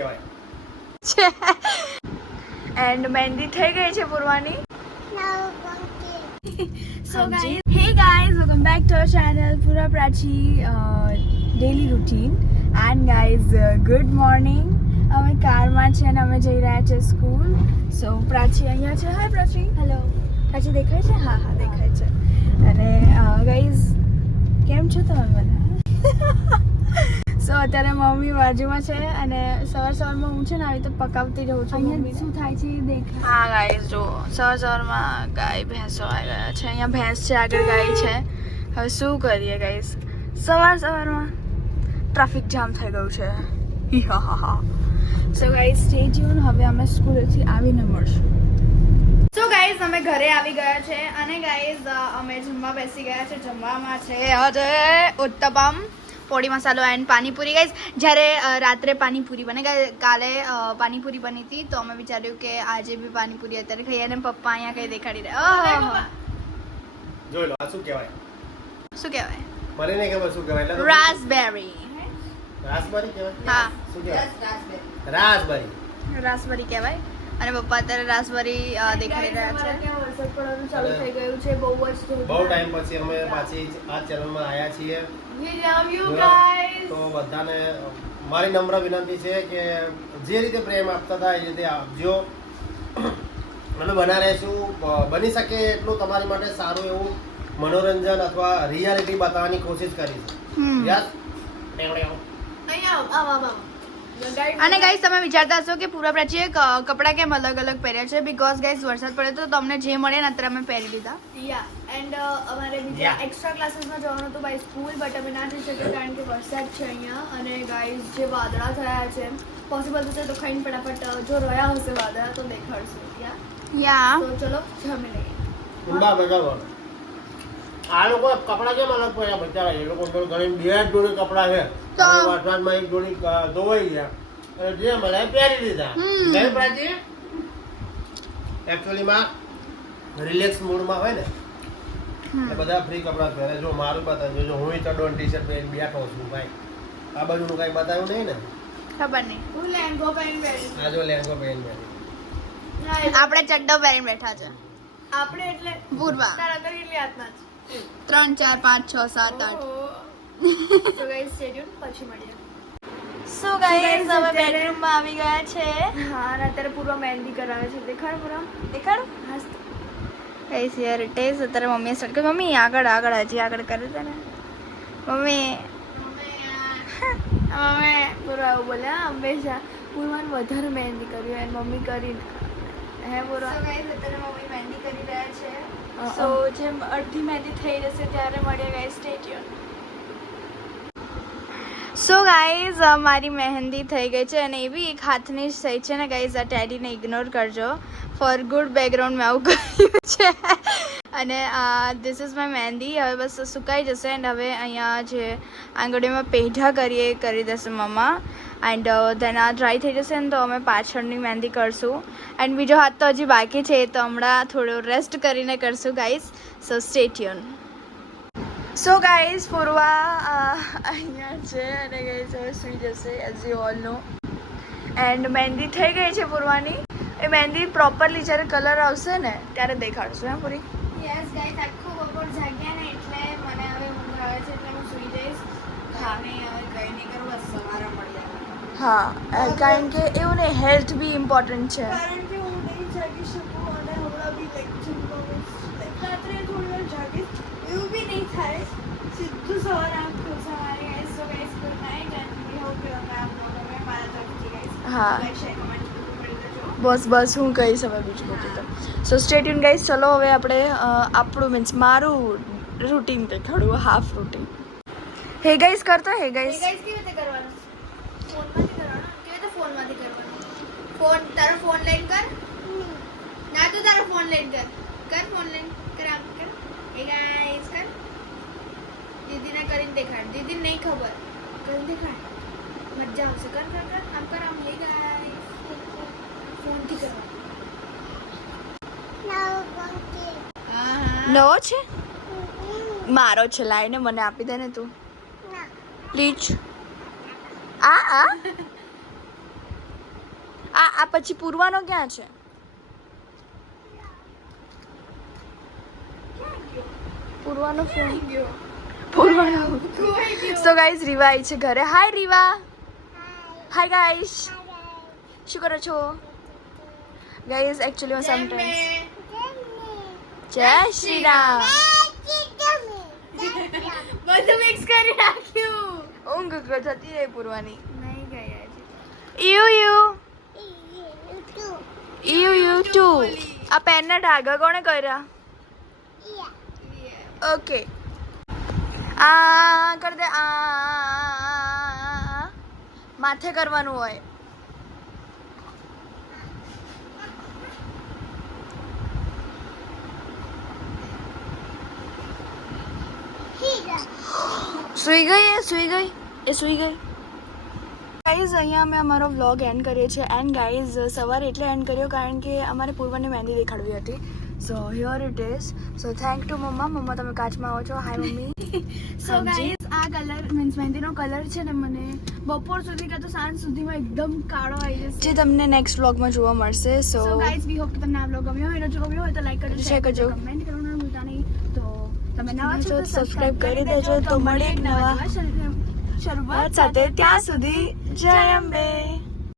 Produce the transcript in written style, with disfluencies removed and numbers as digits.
કહેવાય એન્ડ મહેંદી થઈ ગઈ છે પૂરવાની. So guys, hey guys, welcome back to our channel Pura Prachi daily routine. And guys, good morning. અમે કારમાં છે અને અમે જઈ રહ્યા છે સ્કૂલ. સો પ્રાચી અહીંયા છે. હાય પ્રાચી. હેલો. પ્રાચી દેખાય છે? હા હા દેખાય છે. અને ગાઈઝ કેમ છો તમે બધા? સો અત્યારે મમ્મી બાજુમાં છે અને સવારમાં હું છે ને આવી રીતે પકાવતી રહું છું. અહીંયા શું થાય છે એ દેખાય. હા ગાઈઝ જો સવારમાં ગાય ભેંસો આવી ગયા છે. અહીંયા ભેંસ છે, આગળ ગાય છે. હવે શું કરીએ ગાઈઝ, સવારમાં ટ્રાફિક જામ થઈ ગયું છે. So guys stay tune. હવે અમે સ્કૂલેથી આવીને મળશું. સો ગાઈઝ અમે ઘરે આવી ગયા છે અને ગાઈઝ અમે જમવા બેસી ગયા છે. જમવામાં છે આજે ઉત્તપમ, પોડી મસાલો એન્ડ પાણીપુરી. ગાઈઝ જ્યારે રાત્રે પાણીપુરી બને, કાલે પાણીપુરી બની હતી તો અમે વિચાર્યું કે આજે બી પાણીપુરી અત્યારે ખાઈએ. અને પપ્પા અહીંયા કઈ દેખાડી રહ્યા. જોઈ લો આ શું કહેવાય? શું કહેવાય? મને નહીં ખબર શું કહેવાય. રાસબેરી. રાસબેરી કહેવાય? હા શું કહેવાય? રાસબેરી. રાસબેરી કહેવાય. અને પપ્પા અત્યારે રાસબેરી દેખાડી રહ્યા છે. વરસાદ પડવાનું ચાલુ થઈ ગયું છે બહુ જ. બહુ ટાઈમ પછી અમે પાછી આ ચેનલમાં આવ્યા છીએ. We love you guys. તો બધાને મારી નમ્ર વિનંતી છે કે જે રીતે પ્રેમ આપતા હતા એ રીતે આપજો. અમે બના રહીશું. બની શકે એટલું તમારી માટે સારું એવું મનોરંજન અથવા રિયાલિટી બતાવવાની કોશિશ કરીશું. યસ. અને ગાઈસ તમે વિચારતા હશો કે પૂરા પ્રાચીએ કપડાં કેમ અલગ અલગ પહેર્યા છે? બીકોઝ ગાઈસ વરસાદ પડે તો તમને જે મળે ને અત્યારે અમે પહેરી લીધા. એન્ડ અમારે બીજા એક્સ્ટ્રા ક્લાસીસમાં જવાનું હતું બાય સ્કૂલ, બટ અમે ના જઈ શકીએ કારણ કે વરસાદ છે અહીંયા. અને ગાઈસ જે વાદળા થયા છે, પોસિબલ થશે તો ખાઈને ફટાફટ જો રહ્યા હશે વાદળા તો દેખાડશું. યા તો ચલો જમી લઈએ. આ લોકો કપડા કેમ અલગ પડ્યા બચારા? એ લોકો ઘણી બે જોડી કપડા છે. વરસાદમાં એક જોડી ધોવાઈ ગયા અને જે મળે પહેરી લીધા. નહીં પ્રાચી? એકચ્યુઅલીમાં રિલેક્સ મૂડમાં હોય ને એ બધા ફ્રી કપડા પહેરે. જો મારું બતાવજો, જો હું ચડો ટી-શર્ટ પહેરી બેઠો છું ભાઈ. આ બાજુનું કઈ બતાવ્યું નહીં ને? ખબર નહીં. હું લેંગો પહેરીને બેઠી. આ જો લેંગો પહેરીને બેઠી. આપણે ચડ્ડો પહેરીને બેઠા છે. આપણે એટલે પૂર્વા તારા અંદર કેટલી હાથમાં છે? 3 4 5 6 7 8. તો ગાઈસ સ્ટે ટ્યુન, પછી મળીએ. સો ગાઈસ હવે બેડરૂમમાં આવી ગયા છે. હા, અને અત્યારે પૂર્વ મહેંદી કરાવે છે. દેખાડ પૂરા, દેખાડો. હાસ. ગાઈસ યાર ઇટ ઇઝ. અત્યારે મમ્મીએ સ્ટાર્ટ કરી. મમ્મી આગળ હજી આગળ કરે છે ને મમ્મી. અમે પૂરા એવું બોલ્યા હંમેશા પૂર્વાને વધારે મહેંદી કર્યું અને મમ્મી કરીને હે પૂરા. સો ગાઈસ અત્યારે મમ્મી મહેંદી કરી રહ્યા છે. સો જેમ અડધી મહેંદી થઈ જશે ત્યારે મળીએ guys. Stay tuned. So guys મારી મહેંદી થઈ ગઈ છે અને એવી એક હાથની જ થઈ છે ને ગાઈઝ. આ ટેડીને ઇગ્નોર કરજો. ફોર ગુડ બેકગ્રાઉન્ડ મેં આવું કર્યું છે. અને ધીસ ઇઝ માય મહેંદી. હવે બસ સુકાઈ જશે એન્ડ હવે અહીંયા જે આંગળીમાં પેઢા કરીએ એ કરી દેશે મમ્મા. એન્ડ ધેન આ ડ્રાય થઈ જશે ને તો અમે પાછળની મહેંદી કરશું. એન્ડ બીજો હાથ તો હજી બાકી છે, એ તો હમણાં થોડો રેસ્ટ કરીને કરશું guys. So stay tuned. So guys Purva અહીંયા છે અને ગાઈઝ હવે સુઈ જશે as you all know. And mehndi થઈ ગઈ છે પૂર્વાની. એ મહેંદી પ્રોપરલી જ્યારે કલર આવશે ને ત્યારે દેખાડશું. હે પૂરી? યસ ગાઈસ, આખો બપોર જાગ્યા ને એટલે મને હવે ઊંઘ આવે છે એટલે હું સૂઈ જઈશ. હા. નહીં હવે કંઈ નહીં કરું, બસ સવારે મળી જાય. હા, કારણ કે એવું ને હેલ્થ બી ઇમ્પોર્ટન્ટ છે. કારણ કે હું નહીં જાગી શકું અને હમણાં બી રાત્રે થોડી વાર જાગીશ એવું બી નહીં થાય. સીધું સવારે આંખ ખુલશે મારી. Guys so guys good night and we hope you અમે આપ લોકો મેં મારા તરફથી ગાઈસ હા. લાઈક શેર કમેન્ટ બધું કરી દેજો. બસ હું કહીશ હવે બીજું બધું તો. સો સ્ટે ટ્યુન ગાઈઝ. ચલો હવે આપણે આપણું મીન્સ મારું રૂટીન દેખાડું, હાફ રૂટીન. હે ગાઈઝ કરતો. હે ગાઈઝ ગાઈસ કેવી રીતે કરવાનું? ફોનમાંથી કરવાનું? કેવી રીતે ફોનમાંથી કરવાનું? ફોન તારો ફોન લઈને કર. ના તું તારો ફોન લઈને કર ફોન લઈને કર. આમ કર. હે ગાઈસ કર. દીદીને કરીને દેખાડ. દીદીને નહીં ખબર, કરીને દેખાડ. મજા આવશે. કર કર કર. આમ કર. આમ હે ગાઈસ ફોનથી કરવાનું. નવો છે મારો છે, લાઈને મને આપી દે ને તું પ્લીઝ. આ આ પછી પૂરવાનો ક્યાં છે? પૂરવાનો ફોન પૂરવાનો. સો ગાઈઝ રીવા આવી છે ઘરે. હાય રીવા. Hi guys. શું કરો છો ગાઈઝ? એકચ્યુઅલી સમટાઈમ્સ જય શ્રી રામ બધું મિક્સ કરી નાખ્યું. ઊંઘ થતી રહી પૂરવાની. નહીં ગઈ આજે. You too. આ પેનના ધાગા કોણે કર્યા? ઓકે આ કર દે. આ માથે કરવાનું હોય. સુઈ ગઈ એ સુઈ ગઈ ગાઈઝ. અહીંયા અમે અમારો વ્લોગ એન્ડ કરીએ છીએ. એન્ડ ગાઈઝ સવારે એટલે એન્ડ કર્યો કારણ કે અમારે પૂર્વની મહેંદી દેખાડવી હતી. So here it is. So thank to મમ્મા. તમે કાચમાં આવો છો. Hi mummy. સો ગાઈઝ આ કલર મીન્સ મહેંદીનો કલર છે ને મને બપોર સુધી કાં તો સાંજ સુધીમાં એકદમ કાળો આવી જશે. જે તમને નેક્સ્ટ વ્લોગમાં જોવા મળશે. સો સો ગાઈઝ વી હોપ કે તમને આ વ્લોગ ગમ્યો હોય. જો ગમ્યો હોય તો લાઈક કરજો, શેર કરજો, કમેન્ટ કરવાનું ભૂલતા નહીં. તો તમે નવા છો તો સબસ્ક્રાઇબ કરી દેજો. તો મળે એક નવા શરૂઆત સાથે. ત્યાં સુધી જય અંબે.